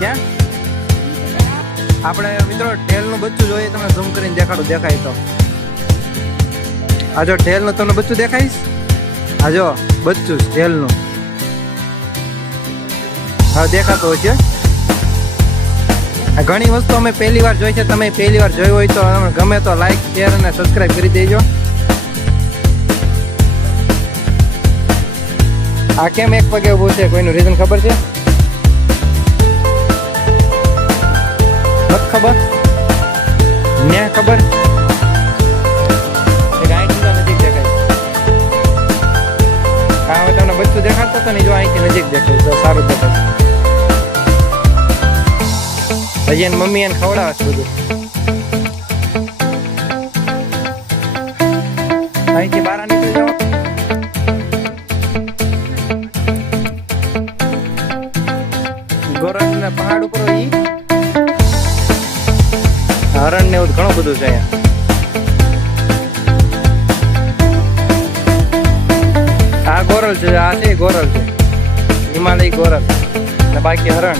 ક્યાં? આપણે મિત્રો ઢેલનું બચ્ચું જોઈએ, તમને ઝૂમ કરીને દેખાડું, દેખાય તો. આ જો ઢેલનું તમને બચ્ચું દેખાઈશ આ જો બચ્ચું ઢેલનું હા, દેખાતું હોય છે. ઘણી વસ્તુ અમે પહેલી વાર જોઈ છે, તમે પહેલી વાર જોઈ હોય તો તમે ગમે તો લાઈક શેર અને સબસ્ક્રાઈબ કરી દેજો. આ કેમ એક પગે ઊભું છે, કોઈનું રીઝન ખબર છે? નથી ખબર? ને ખબર? તમને બધું દેખાડતો હતો ને, જો અહીંથી નજીક દેખાય, તો સારું દેખાય. હજી મમ્મી એને ખવડાવે છે બધું. અહીંથી બહાર નીકળી જાઓ. ગોરખ પહાડ ઉપર ઈ હરણ ને એવું ઘણું બધું છે અહીંયા. આ ગોરલ છે, આ છે ગોરલ છે. હિમાલય ગોરલ. ને બાકી હરણ.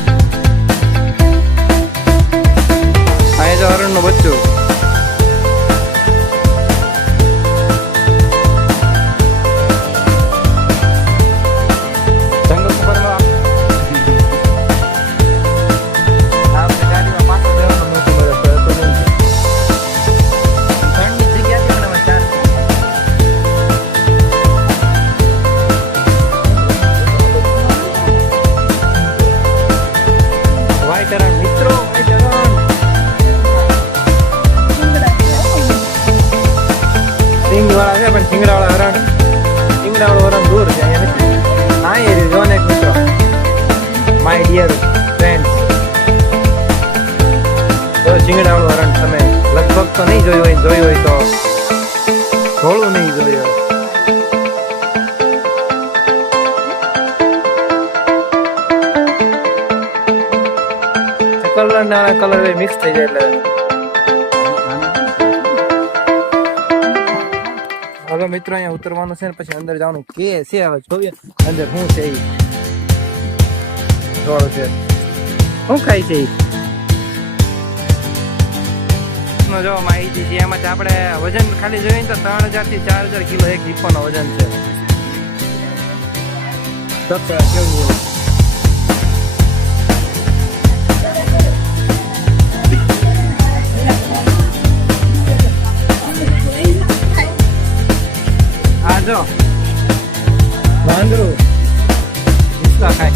અહીંયા જો હરણનું બચ્ચું. કલર ના કલર મિક્સ થઈ જાય એટલે. હવે મિત્રો અહીંયા ઉતરવાનું છે ને પછી અંદર જવાનું કે છે હવે જોઈએ અંદર શું છે એ જોડો છે. શું ખાય છે જો માહિતી છે એમાંથી આપણે વજન ખાલી જોઈએ તો ત્રણ હજારથી ચાર હજાર કિલો એક હિપ્પોનો વજન છે. કેવું? જો. વાંદરું. હિસકા ખાય.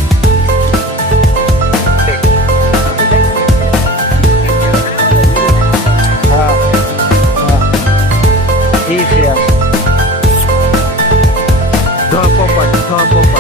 છે આ. ધ પોપટ ધ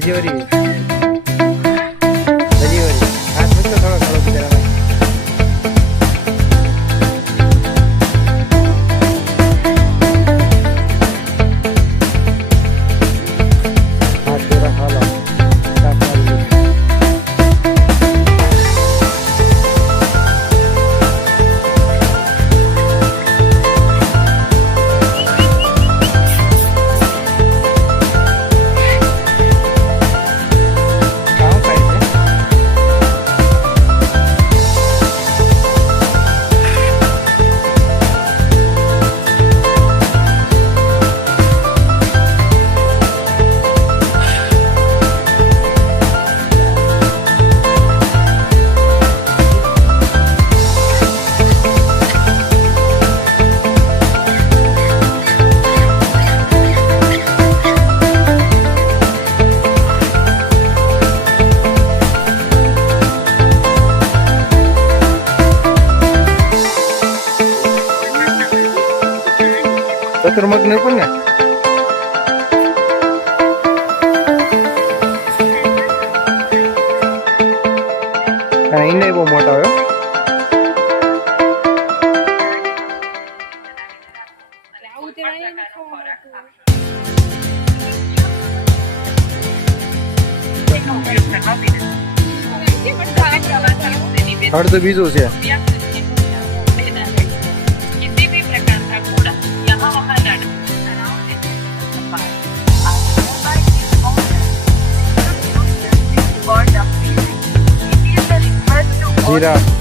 I Hadi oraya. ને પણ ને અને એને બહુ મોટા હોય હો. આવું તે અહીંયા નથી ખાવા મળતું. અડધું બીજું છે किसी भी प्रकार का कूड़ा यहाँ वहाँ न Mira.